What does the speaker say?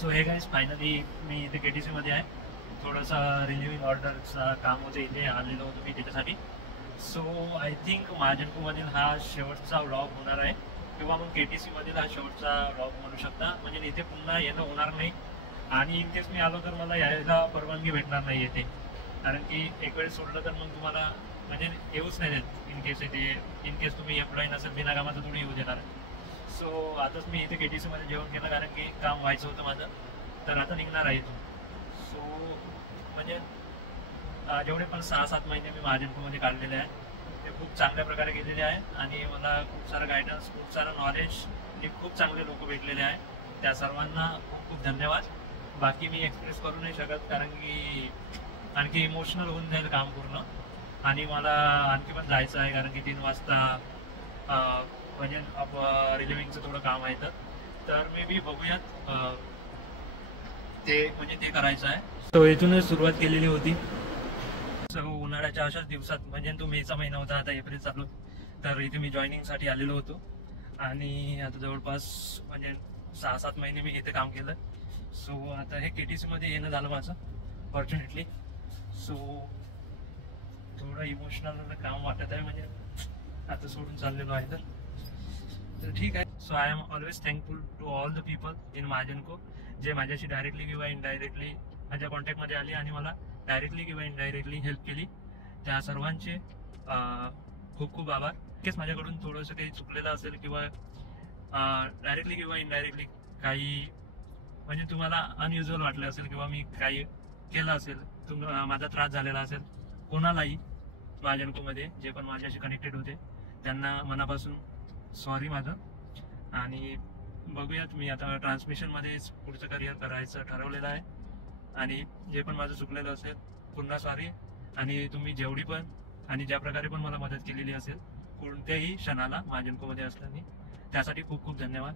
So हे guys finally मी इथे KTC मध्ये आहे. थोडंसं रिलिव्हिंग ऑर्डरचं काम होतं, इथे आलेलो होतो मी त्याच्यासाठी. सो आय थिंक महाजनकोमधील हा शेवटचा व्लॉग होणार आहे, किंवा मग KTC मधील हा शेवटचा व्लॉग म्हणू शकता. म्हणजे इथे पुन्हा येणं होणार नाही, आणि इन केस मी आलो तर मला यायला परवानगी भेटणार नाही येते. कारण की एक वेळ सोडलं तर मग तुम्हाला म्हणजे येऊच नाही देत. इन केस तुम्ही एम्प्लॉई नसेल, बिना कामाचं थोडी येऊ देणार. सो आताच मी इथे KTC मध्ये जेवण केलं, कारण की काम व्हायचं होतं माझं. तर आता निघणार आहे इथून. सो म्हणजे जेवढे पण 6-7 महिने मी महाजनपूरमध्ये काढलेले आहे, ते खूप चांगल्या प्रकारे गेलेले आहे. आणि मला खूप सारं गायडन्स, खूप सारं नॉलेज आणि खूप चांगले लोक भेटलेले आहे. त्या सर्वांना खूप खूप धन्यवाद. बाकी मी एक्सप्रेस करू नाही शकत, कारण की आणखी इमोशनल होऊन जाईल काम पूर्ण. आणि मला आणखी पण जायचं आहे, कारण की 3 वाजता म्हणजे रिलिव्हिंगचं थोडं काम आहे. तर मे बी बघूयात, ते म्हणजे ते करायचं आहे. सो इथूनच सुरुवात केलेली होती. सो उन्हाळ्याच्या अशाच दिवसात, म्हणजे तो मेचा महिना होता, आता एप्रिल चालू, तर इथे मी जॉईनिंगसाठी आलेलो होतो. आणि आता जवळपास म्हणजे 6-7 महिने मी इथे काम केलं. सो आता हे KTC मध्ये येणं झालं माझं फॉर्च्युनेटली. सो थोडं इमोशनल काम वाटत आहे, म्हणजे आता सोडून चाललेलो आहे तर ठीक आहे. So I am always thankful to all the people in महाजनको, जे माझ्याशी डायरेक्टली किंवा इनडायरेक्टली माझ्या कॉन्टॅक्टमध्ये आली आणि मला डायरेक्टली किंवा इनडायरेक्टली हेल्प केली. त्या सर्वांचे खूप खूप आभार. नक्कीच माझ्याकडून थोडंसं काही चुकलेलं असेल, किंवा डायरेक्टली किंवा इनडायरेक्टली काही म्हणजे तुम्हाला अनयुज्युअल वाटलं असेल, किंवा मी काही केलं असेल, माझा त्रास झालेला असेल कोणालाही महाजनकोमध्ये, जे पण माझ्याशी कनेक्टेड होते त्यांना मनापासून सॉरी माझं. आणि बघूयात, मी आता ट्रान्समिशनमध्येच पुढचं करिअर करायचं ठरवलेलं आहे. आणि जे पण माझं चुकलेलं असेल पुन्हा सॉरी. आणि तुम्ही जेवढी पण आणि ज्या प्रकारे पण मला मदत केलेली असेल कोणत्याही क्षणाला महाजनकोमध्ये असताना, त्यासाठी खूप खूप धन्यवाद.